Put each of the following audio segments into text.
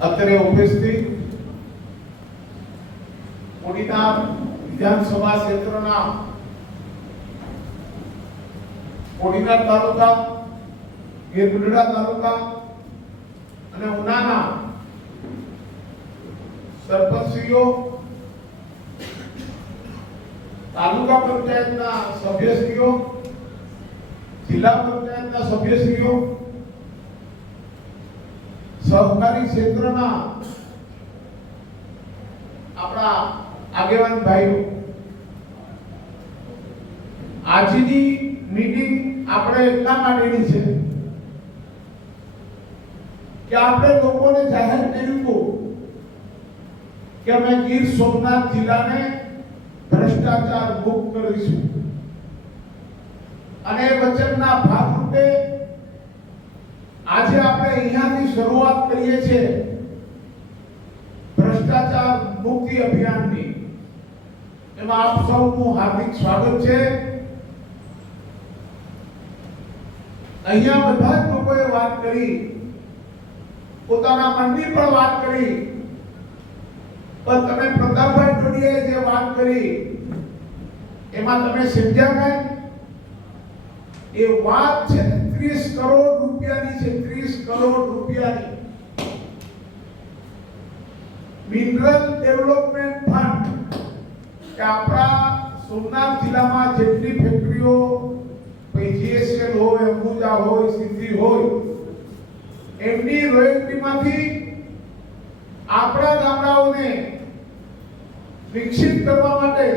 અત્યારે ઉપસ્થિત કોડીનાર વિધાનસભા ક્ષેત્રના કોડીનાર તાલુકા ગેરગઢડા તાલુકા અને ઉનાના સરપંચશ્રીઓ, તાલુકા પંચાયતના સભ્યશ્રીઓ, જિલ્લા પંચાયતના સભ્યશ્રીઓ સહકારી ક્ષેત્રના આપણા આગેવાન ભાઈઓ, આજની મીટિંગ આપણે એટલા માટેની છે કે આપણે લોકોને જાહેર કર્યું હતું કે અમે ગીર સોમનાથ જિલ્લાને ભ્રષ્ટાચાર મુક્ત કરીશું. અને વચનના ભાગરૂપે આજે આપણે અહીંયાથી શરૂઆત કરીએ છીએ ભ્રષ્ટાચાર મુક્તિ અભિયાનની. એમાં આપ સૌનું હાર્દિક સ્વાગત છે. અહીંયા બધા જ લોકોએ વાત કરી, પોતાના મનની પણ વાત કરી. પણ તમે પ્રતાપભાઈ ટોડીએ જે વાત કરી, એમાં તમે સમજ્યા કઈ એ વાત છે ત્રીસ કરોડ રૂપિયાની છે, ત્રીસ કરોડ રૂપિયાની. મિનરલ ડેવલપમેન્ટ ફંડ કે આપણા સોમનાથ જિલ્લામાં જેટલી ફેક્ટરીઓ જીએસએલ હોય, અંબુજા હોય, સિદ્ધિ હોય, એમની રોયલ્ટીમાંથી આપણા ગામડાઓને વિકસિત કરવા માટે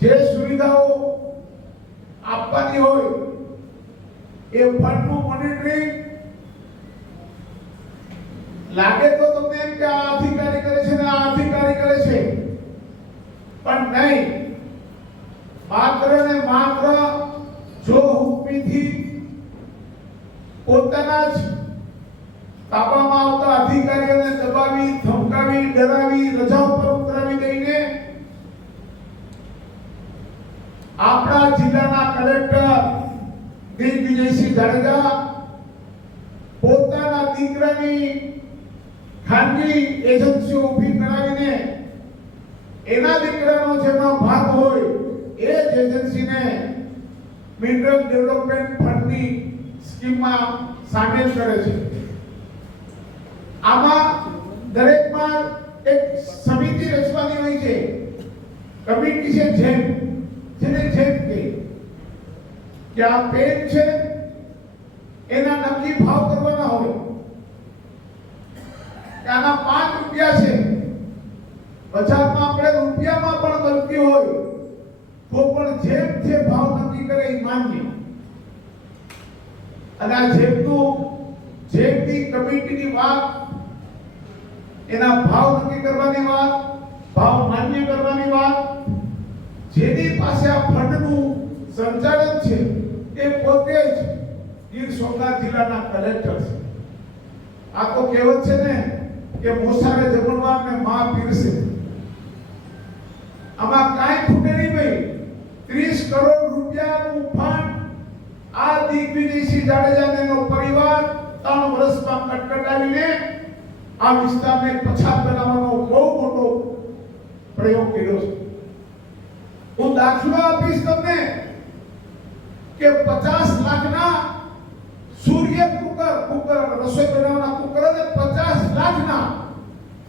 જે સુવિધાઓ આપવાની હોય. એ ફંડનું મોનિટરિંગ લાગે તો તમને એમ કે આ અધિકારી કરે છે ને આ અધિકારી કરે છે. પણ નહીં. માત્ર ને માત્ર જો હુકમીથી પોતાના જ તાબામાં આવતા અધિકારીઓને દબાવી, ધમકાવી, ડરાવી, રજા ઉપર ઉતરાવી દઈને આપણા કલેક્ટર દિગ્વિજયસિંહ જાડેજા પોતાના દીકરાની ખાનગી એજન્સીઓ ઊભી કરાવીને એના દીકરાનો જેનો ભાગ હોય એ જ એજન્સીને મિનરલ ડેવલપમેન્ટ ફંડની સ્કીમમાં સામેલ કરે છે. આમાં દરેકમાં એક સમિતિ રચવાની હોય છે. કમિટી છે જેમ. જેને જેમ કહે કે આ પેન છે, એના નક્કી ભાવ કરવાના હોય. આના પાંચ રૂપિયા છે. બજારમાં આપણે રૂપિયામાં પણ ગલતી હોય, તો પણ જેમ જે ભાવ નક્કી કરે એ માન્ય. અને આ જેમનું, જેમની કમિટીની વાત, એના ભાવ નક્કી કરવાની વાત, ભાવ માન્ય કરવાની વાત, જેની પાસે આ ફંડનું સંચાલન છે એ પોતે જ ગીર સોમનાથ જિલ્લાના કલેક્ટર છે. આ તો કહેવત છે ને કે મોસારે જમણવાર ને માં પીરસે. આમાં કાંઈ ખૂટે નહીં ભાઈ. ત્રીસ કરોડ રૂપિયાનું ફંડ આ દિગ્વિજયસિંહ જાડેજાને એનો પરિવાર ત્રણ વર્ષમાં કટકટાવીને આ વિસ્તારને પછાત બનાવવાનો બહુ મોટો પ્રયોગ કર્યો છે. હું દાખલો આપીશ તમને. કે પચાસ લાખના સૂર્ય કુકર કુકર રસોઈ બનાવવાના કુકર અને પચાસ લાખના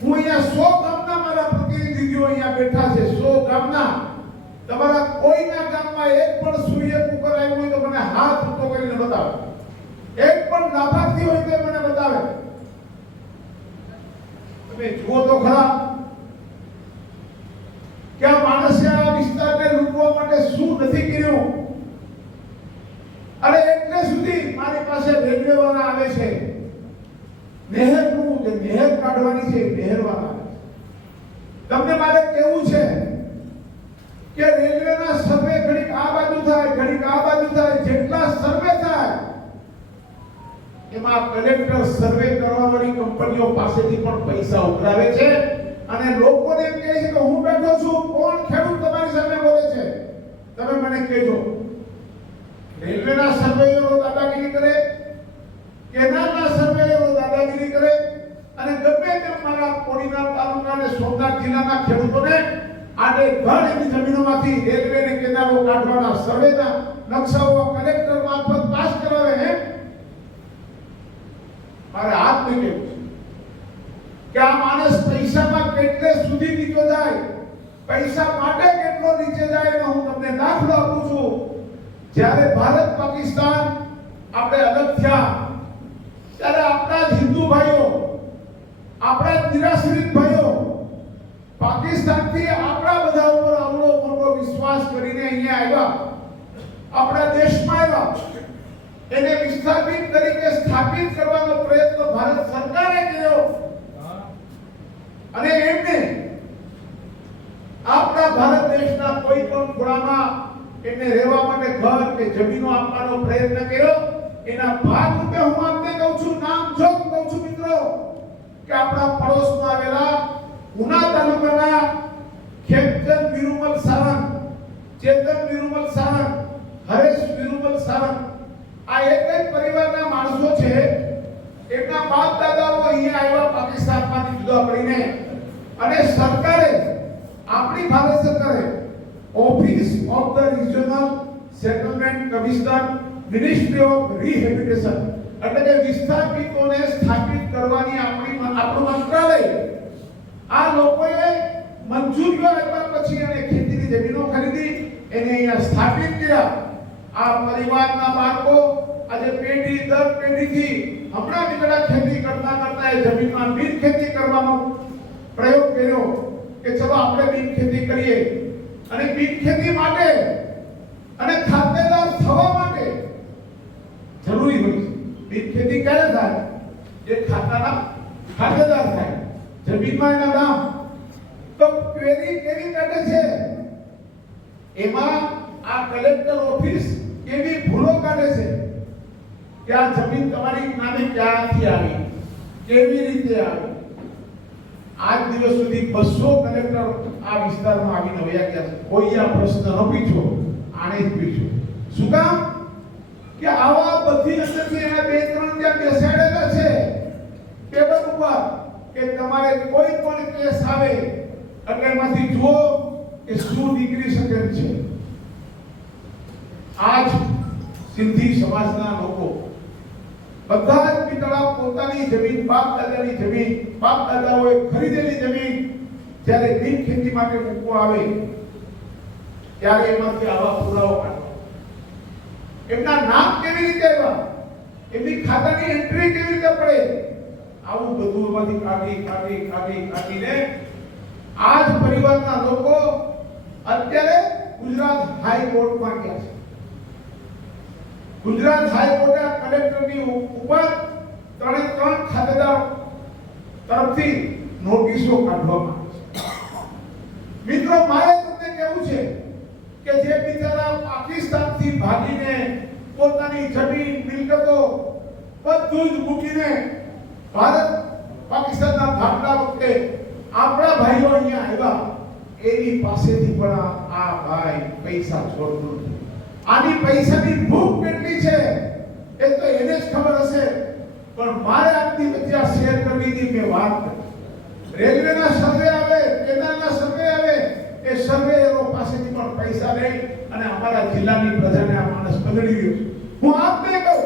હું અહીંયા સો ગામના મારા પ્રતિનિધિઓ અહીંયા બેઠા છે સો ગામના તમારા કોઈના ગામમાં એક પણ સૂર્ય કુકર આવ્યું હોય તો મને હાથ ઊંચો કરીને બતાવે એક પણ લાભાર્થી હોય તો મને બતાવે તમે જુઓ તો ખરા કે આ માણસે આ વિસ્તારને લૂંટવા માટે શું નથી કર્યું અરે એટલે સુધી મારી પાસે રેલવેવાળા આવે છે. નહેરનું જે નહેર કાઢવાની છે નહેરવાળા તમને મારે કેવું છે કે રેલવેના સર્વે ઘડીક આ બાજુ થાય, ઘડીક આ બાજુ થાય, જેટલા સર્વે થાય, એમાં કલેક્ટર સર્વે કરવાવાળી કંપનીઓ પાસેથી પણ પૈસા ઉઘરાવે છે. અને લોકોને એમ કહે છે કે હું બેઠો છું, કોણ ખેડૂત તમારી સામે બોલે છે? તમે મને કહેજો. રેલવેના સર્વેયરો દાદાગીરી કરે, કેનાલના સર્વેયરો દાદાગીરી કરે અને ગમે તેમ મારા કોડીના તાલુકાને સોમનાથ જિલ્લાના ખેડૂતોને આડે ઘર એવી જમીનોમાંથી રેલવે ને કેનાલો કાઢવાના સર્વેના નકશાઓ કલેક્ટર મારફત પાસ કરાવે હે? મારે હાથ મૂકે કે આ માણસ પૈસામાં કેટલે સુધી નીચો જાય, પૈસા માટે કેટલો નીચે જાય એમાં હું તમને દાખલો આપું છું. જ્યારે ભારત પાકિસ્તાન આપણે અલગ થયા, ત્યારે આપણા જ હિન્દુ ભાઈઓ, આપણા નિરાશ્રિત ભાઈઓ, પાકિસ્તાનથી આપણા બધા ઉપર આવડો મોટો વિશ્વાસ કરીને અહીંયા આવ્યા, આપણા દેશમાં આવ્યા, એને વિસ્થાપિત તરીકે સ્થાપિત કરવાનો પ્રયત્ન ભારત સરકારે કર્યો. અને એમને આપણા ભારત દેશના કોઈ પણ ખૂણામાં એમને રહેવા માટે ઘર કે જમીનો આપવાનો પ્રયત્ન કર્યો. એના ભાગ રૂપે હું આપને કહું છું, નામ જોગ કહું છું મિત્રો, કે આપણા પડોશમાં આવેલા ઉના તાલુકાના ખેમચંદ વિરુમલ સાવંત ચેતન વિરુમલ સાવંત હરેશ વિરુમલ સાવંત આ એક જ પરિવારના માણસો છે. એમના બાપ દાદાઓ અહીંયા આવ્યા પાકિસ્તાનમાંથી જુદા પડીને. અને સરકારે આપણી ભારત સરકારે office of the Regional settlement Commissioner, Ministry of Rehabilitation. એટલે કે વિસ્થાપિતોને સ્થાપિત કરવાની આપણી આપણું મંત્રાલય. આ લોકોએ મંજૂરીઓ આપ્યા પછી એને ખેતીની જમીનો ખરીદી, એને અહીંયા સ્થાપિત કર્યા. આ પરિવારના બાળકો આજે પેઢી દર પેઢીથી હમણાં નીકળ્યા ખેતી કરતા કરતા એ જમીનમાં બિન ખેતી કરવાનો પ્રયોગ કર્યો કે ચલો આપણે બિન ખેતી કરીએ. અને બીજ ખેતી માટે અને ખાતેદાર થવા માટે જરૂરી હોય છે. બીજ ખેતી ક્યારે થાય? જે ખાતાના ખાતેદાર થાય. જમીનમાં એના નામ. તો ક્વેરી કેવી કાઢે છે? એમાં આ કલેક્ટર ઓફિસ કેવી ભૂલો કાઢે છે? કે આ જમીન તમારી નામે ક્યાંથી આવી? કેવી રીતે આવી? આજ દિવસ સુધી બસો કલેક્ટર આ વિસ્તારમાં આવીને વયા ગયા છે. કોઈ આ પ્રશ્ન ન પીછો, આણે જ પૂછ્યો શું કામ? કે આવા બધી અંદરથી એના બે ત્રણ ત્યાં બેસાડેલા છે. ટેબલ ઉપર કે તમારે કોઈ પણ કેસ આવે, એટલે એમાંથી જુઓ કે શું નીકળી શકે છે. આજ સિંધી સમાજના લોકો બધા જ પિતળા પોતાની જમીન બાપ દાદાની જમીન બાપ દાદાઓએ ખરીદેલી જમીન જ્યારે બિન ખેતી માટે મૂકવા આવે, ત્યારે એમાંથી આવા પુરાવો કાઢો એમના નામ કેવી રીતે આવ્યા? એમની ખાતાની એન્ટ્રી કેવી રીતે પડે? આવું બધું એમાંથી કાઢી કાઢી કાઢી, કાઢીને આ જ પરિવારના લોકો અત્યારે ગુજરાત હાઈકોર્ટમાં ગયા છે. ગુજરાત હાઈકોર્ટના કલેક્ટરની ઉપર ત્રણે ત્રણ ખાતેદાર તરફથી નોટિસો કાઢવામાં આવે છે. મિત્રો, મારે તમને કહેવું છે કે જે બિચારા પાકિસ્તાનથી ભાગીને પોતાની જમીન, મિલકતો બધું જ મૂકીને ભારત પાકિસ્તાનના ભાગલા વખતે આપણા ભાઈઓ અહીંયા આવ્યા, એની પાસેથી પણ આ ભાઈ પૈસા છોડતો નથી. આની પૈસાની ભૂખ કેટલી છે? એ તો એને જ ખબર હશે. પણ મારે આપની વચ્ચે આ શેર કરવી હતી મેં વાત કરી. રેલવેના સર્વે આવે, કેનાલના સર્વે આવે, એ સર્વેયરો પાસેથી પણ પૈસા લઈ અને અમારા જિલ્લાની પ્રજાને આ માણસ બગડી રહ્યો છે. હું આપને કહું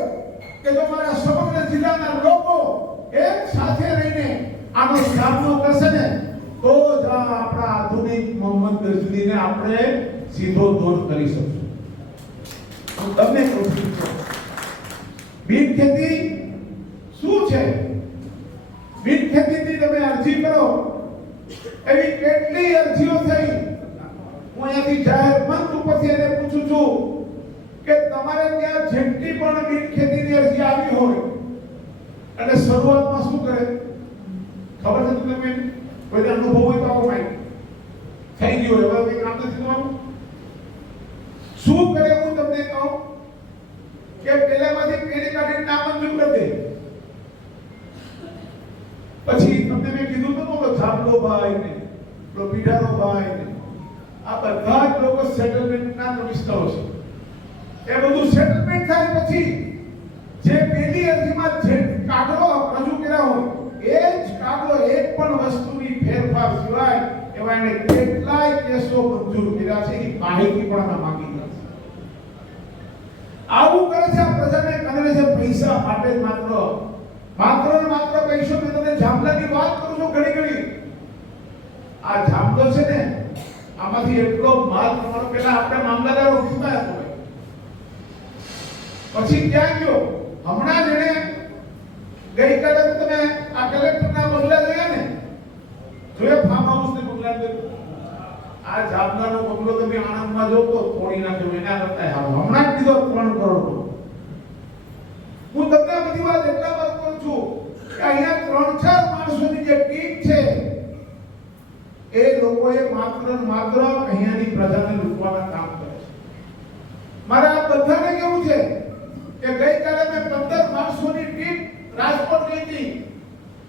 કે જો મારા સમગ્ર જિલ્લાના લોકો એક સાથે રહીને આનો સામનો કરશે ને, તો જ આપણા આધુનિક મોહમ્મદ ગઝનીને આપણે સીધો દૂર કરી શકશું. હું તમને કહું છું બિન ખેતી શું છે? બિન ખેતીની તમે અરજી કરો. એવી કેટલી અરજીઓ થઈ? હું અહીંયાથી જાહેર મંચ ઉપરથી એને પૂછું છું કે તમારે ત્યાં જેટલી પણ બિન ખેતીની અરજી આવી હોય, અને શરૂઆતમાં શું કરે? ખબર છે તમને? કોઈ અનુભવ હોય તો આવો માહિતી થઈ ગયું હવે કંઈ કામ નથી તમારું શું કરે? હું તમને કહું કે પેલામાંથી પેઢી કાઢીને નથી. પછી તમને મેં કીધું તો બોલો થાપલો ભાઈ ને, પેલો પીઢારો ભાઈ ને. આ બધા જ લોકો સેટલમેન્ટના કમિશનરો છે. એ બધું સેટલમેન્ટ થાય પછી જે પેલી અરજીમાં જે કાગળો રજૂ કર્યા હોય, એ જ કાગળો એક પણ વસ્તુની ફેરફાર સિવાય એને કેટલાય કેસો મંજૂર કર્યા છે એની માહિતી પણ માંગી છે આવું કરે છે પ્રજાને કરે છે પૈસા માટે માત્ર. માત્ર ને માત્ર પૈસો મેં તમને જામલાની વાત કરું છું ઘણી ઘણી. આ જામલો છે ને, આમાંથી એટલો માલ તમારો પેલા આપણે મામલાદાર ઓફિસમાં હતો પછી ક્યાં ગયો? હમણાં જ એણે ગઈકાલે તમે આ કલેક્ટરના બંગલા જોયા ને? જોયા ફાર્મ હાઉસ ને બંગલા આ જામલાનો બંગલો તમે આણંદમાં જોતો તોડી નાખ્યો, એના કરતા હમણાં જ કીધો ત્રણ કરોડ હું તમને બધી વાત એટલા પર કરું છું કે અહીંયા ત્રણ ચાર માણસોની જે ટીમ છે, એ લોકોએ માત્ર માત્ર અહીંયાની પ્રજાને લૂંટવાના કામ કરે છે મારે આ બધાને કેવું છે કે ગઈકાલે મેં પંદર માણસોની ટીમ રાજકોટ ગઈ હતી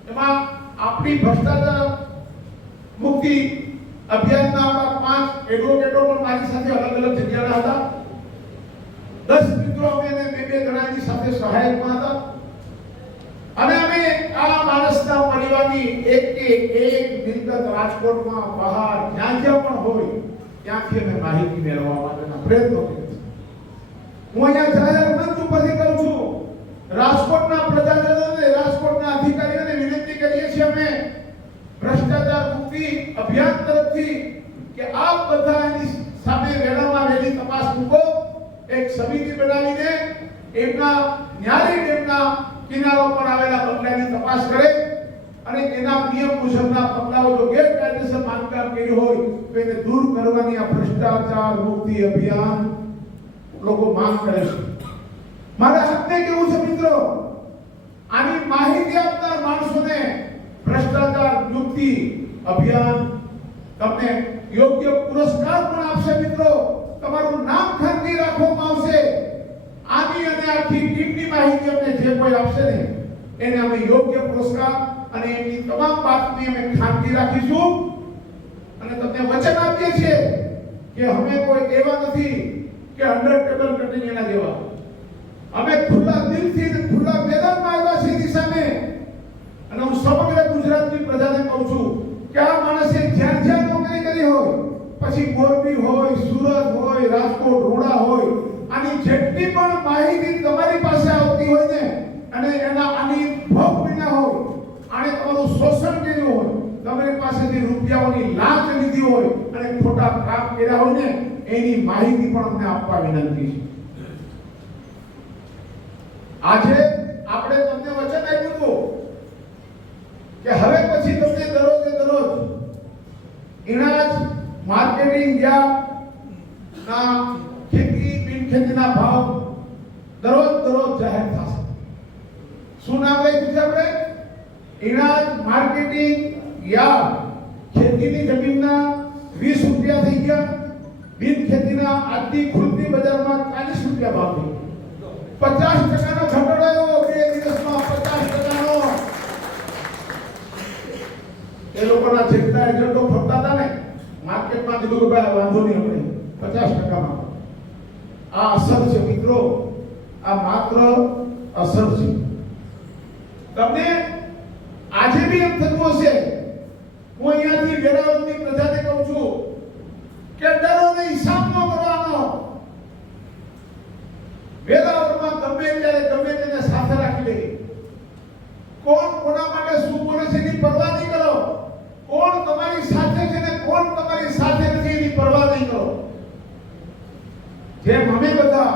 એમાં આપણી ભ્રષ્ટાચાર મુક્તિ અભિયાનના આપણા પાંચ એડવોકેટો પણ મારી સાથે અલગ અલગ જગ્યાના હતા દસ મિત્રો અમે અને બે બે જણાની સાથે સહાયક પણ હતા અને અમે આ માણસના પરિવારની એક કે એક મિલકત રાજકોટમાં બહાર જ્યાં જ્યાં પણ હોય, ત્યાંથી અમે માહિતી મેળવવા માટેના પ્રયત્નો કરીએ હું અહીંયા જાહેર મંચ ઉપરથી કહું છું, રાજકોટના પ્રજાજનોને, રાજકોટના અધિકારીઓને વિનંતી કરીએ છીએ અમે ભ્રષ્ટાચાર મુક્તિ અભિયાન તરફથી કે આપ બધા એની સામે વેળામાં વહેલી તપાસ મૂકો, એક સમિતિ બનાવીને એમના ન્યારી ડેમના કિનારો પર આવેલા બંગલાની તપાસ કરે. અને એના નિયમ મુજબના પગલાઓ જો ગેરકાયદેસર બાંધકામ કર્યું હોય, તો એને દૂર કરવાની આ ભ્રષ્ટાચાર મુક્તિ અભિયાન લોકો માંગ કરે છે. મારે આપને કેવું છે મિત્રો? આની માહિતી આપનાર માણસોને ભ્રષ્ટાચાર મુક્તિ અભિયાન તમને યોગ્ય પુરસ્કાર પણ આપશે મિત્રો. તમારું નામ ખાનગી રાખવામાં આવશે. આની અને આખી ટીમની માહિતી અમને જે કોઈ આપશે ને, એને અમે યોગ્ય પુરસ્કાર અને એમની તમામ વાતની અમે ખાનગી રાખીશું. અને તમને વચન આપીએ છીએ કે અમે કોઈ એવા નથી કે અંડર ટેબલ કટિંગ એના જેવા. અમે ખુલ્લા દિલથી અને ખુલ્લા મેદાનમાં આવ્યા છીએ એની સામે. અને હું સમગ્ર ગુજરાતની પ્રજાને કહું છું કે આ માણસે જ્યાં જ્યાં નોકરી કરી હોય, પછી મોરબી હોય, સુરત હોય, રાજકોટ, રોડા હોય, આની જેટલી પણ માહિતી તમારી પાસે આવતી હોય ને અને એના આની ભોગ વિના હોય આણે તમારું શોષણ કર્યું હોય તમારી પાસેથી રૂપિયાઓની લાંચ લીધી હોય અને ખોટા કામ કર્યા હોય ને, એની માહિતી પણ અમને આપવા વિનંતી છે. આજે આપણે તમને વચન આપ્યું હતું કે હવે પછી તમને દરરોજે દરરોજ ઇનાજ માર્કેટિંગ યાર્ડ ના ખેતી બિન ખેતીના ભાવ દરરોજ દરરોજ જાહેર થશે. શું નામ રાખ્યું છે આપણે? ઇનાજ માર્કેટિંગ યાર્ડ ખેતીની જમીનના વીસ રૂપિયા થઈ ગયા બિન ખેતીના આજની ખુલ્લી બજારમાં ચાલીસ રૂપિયા ભાવ થઈ પચાસ ટકાનો ઘટાડો આવ્યો બે દિવસમાં પચાસ ટકાનો. એ લોકોના જેટલા એજન્ટો ફરતા હતા ને, માર્કેટમાં કીધું કે ભાઈ વાંધો નહીં આપણે, પચાસ ટકામાં. આ અસર છે મિત્રો, આ માત્ર અસર છે. તમને આજે બી એમ થતું હશે હું અહીંયાથી વેરાવળની પ્રજાને કહું છું કે ડરોને હિસાબ ન કરવાનો. વેરાવળમાં ગમે ત્યારે ગમે તેને સાથે રાખી લે. કોણ કોના માટે શું બોલે છે એની પરવા નહીં કરો? કોણ તમારી સાથે છે ને કોણ તમારી સાથે નથી એની પરવા નહીં કરો? જેમ અમે બધા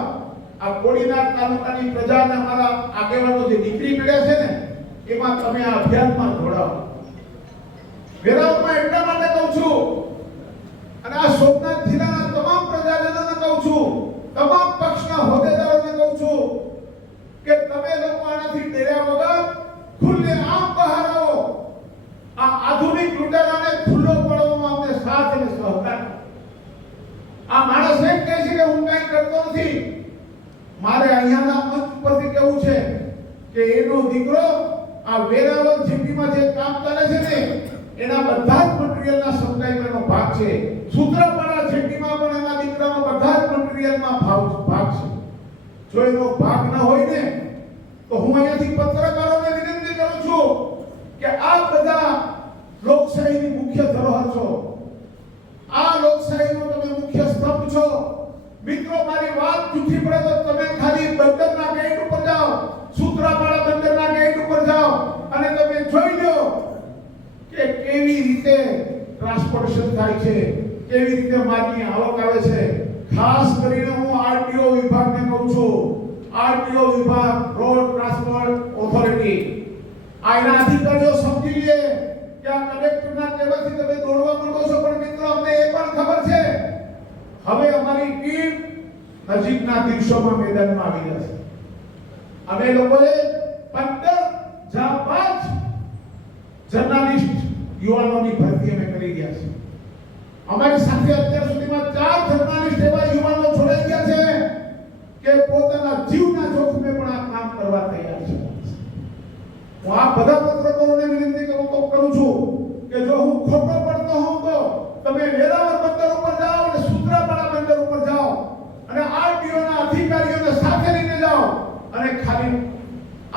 આ કોડીનાર તાલુકાની પ્રજા અને અમારા આગેવાનો જે દીકરી પડ્યા છે ને, એમાં તમે આ અભિયાનમાં જોડાઓ. વેરાવળમાં એટલા માટે કહું છું. અને આ સોમનાથ જિલ્લાના તમામ પ્રજાજનોને કહું છું, તમામ પક્ષના હોદ્દેદારોને કહું છું, કે તમે લોકો આનાથી ડર્યા વગર ખુલ્લે આમ બહાર આવો. આ આધુનિક લૂંટારાને ખુલ્લો પાડવામાં અમને સાથ અને સહકાર. આ માણસ એમ કહે છે કે હું કંઈ કરતો નથી. મારે અહીંયાના મંચ પરથી કેવું છે કે એનો દીકરો આ વેરાવળ જીપીમાં જે કામ કરે છે ને એના બધા જ મટીરીયલના સપ્લાયરનો ભાગ છે. સૂત્રપાડા જેટીમાં પણ એના દીકરાનો બધા જ મટીરીયલમાં ભાવ ભાગ છે. જો એનો ભાગ ન હોય ને, તો હું અહીંયાથી પત્રકારોને વિનંતી કરું છું કે આ બધા લોકશાહીની મુખ્ય ધરોહર છો. આ લોકશાહીનો તમે મુખ્ય સ્તંભ છો. મિત્રો, મારી વાત જૂઠી પડે તો તમે ખાલી બંદરના ગેટ ઉપર જાઓ. સૂત્રપાડા ટ્રાન્સપોર્ટેશન થાય છે, કેવી રીતે માલની આવક આવે છે. ખાસ કરીને હું આરટીઓ વિભાગને કહું છું. આરટીઓ વિભાગ, રોડ ટ્રાન્સપોર્ટ ઓથોરિટી. આના અધિકારીઓ સમજી લે કે આ કલેક્ટરના કહેવાથી તમે દોડવા માંગો છો, પણ મિત્રો, અમને એ પણ ખબર છે. હવે અમારી ટીમ નજીકના દિવસોમાં મેદાનમાં આવી જશે અમે લોકોએ પંદર પાંચ જર્નાલિસ્ટ યુવાનોની ભરતી અમે કરી રહ્યા છીએ. અમારી સાથે અત્યાર સુધીમાં ચાર જર્નાલિસ્ટ એવા યુવાનો જોડાઈ ગયા છે કે પોતાના જીવના જોખમે પણ આ કામ કરવા તૈયાર છે. હું આ બધા પત્રકારોને વિનંતી કરું તો કરું છું કે જો હું ખોટો પડતો હોઉં તો તમે વેરાવળ બંદર ઉપર જાઓ અને સુત્રાપાડા બંદર ઉપર જાઓ અને આરટીઓના અધિકારીઓને સાથે લઈને જાઓ અને ખાલી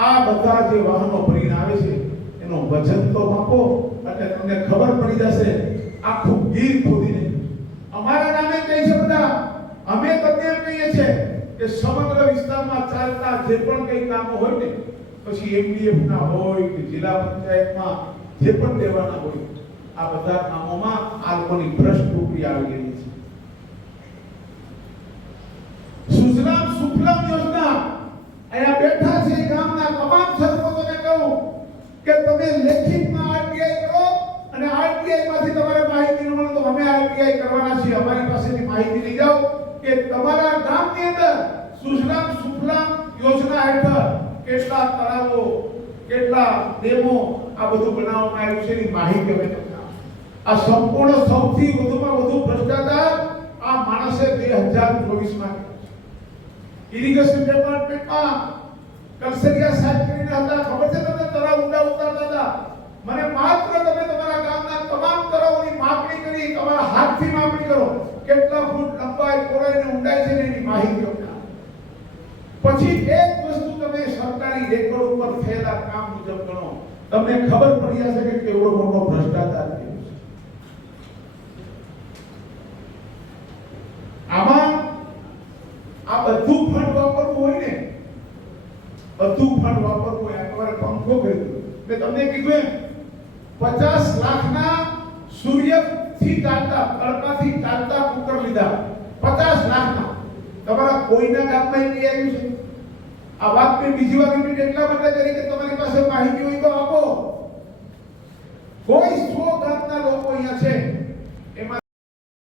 આ બધા જે વાહનો ભરીને આવે છે એનો વજન તો માપો એટલે તમને ખબર પડી જશે, આખું ગીર ખોદીને. અમારા નામે કહી છે બધા, અમે તમને કહીએ છે કે સમગ્ર વિસ્તારમાં ચાલતા જે પણ કંઈ કામો હોય ને, પછી એમડીએફ ના હોય કે જિલ્લા પંચાયતમાં જે પણ દેવાના હોય, આ બધા કામોમાં આ લોકોની ભ્રષ્ટ રૂપી આવી ગઈ છે. સુજલામ સુફલામ યોજના, અહીંયા બેઠા છે ગામના તમામ સરપંચોને કહું કે તમે લેખિતમાં આરટીઆઈ કરો અને આરટીઆઈ માંથી તમારે માહિતી મળે તો અમે આરટીઆઈ કરવાના છીએ. અમારી પાસેથી માહિતી લઈ જાઓ કે તમારા ગામની અંદર સુજલામ સુફલામ યોજના હેઠળ કેટલા તળાવો, કેટલા ડેમો આ બધું બનાવવામાં આવ્યું છે એની માહિતી અમે તમને આ સંપૂર્ણ સૌથી વધુમાં વધુ ભ્રષ્ટાચાર આ માણસે બે હજાર ચોવીસમાં ઇરિગેશન ડિપાર્ટમેન્ટમાં કલસરિયા સાહેબ કરીને હતા. ખબર છે તમને? તળાવ ઊંડા ઉતારતા હતા. મને માત્ર તમે તમારા ગામના તમામ તળાવોની માપણી કરી, તમારા હાથથી માપણી કરો. કેટલા ફૂટ લંબાઈ, પહોળાઈ અને ઊંડાઈ છે એની માહિતી. પછી એક વસ્તુ તમે સરકારી રેકોર્ડ ઉપર થયેલા કામ મુજબ ગણો. તમને ખબર પડી જશે કે કેવડો મોટો ભ્રષ્ટાચાર થયો આમાં આ બધું ફંડ વાપરવું હોય ને, બધું ફંડ વાપરવું હોય તમારે પંખો ખરીદ્યો મેં તમને કીધું એમ પચાસ લાખના સૂર્યથી ચાલતા તડકાથી ચાલતા કુકર લીધા પચાસ લાખના કોઈના ગામમાં નહીં આવ્યું છે. આ વાત મેં બીજી વાર રિપીટ એટલા માટે કરી કે તમારી પાસે માહિતી હોય તો આપો. કોઈ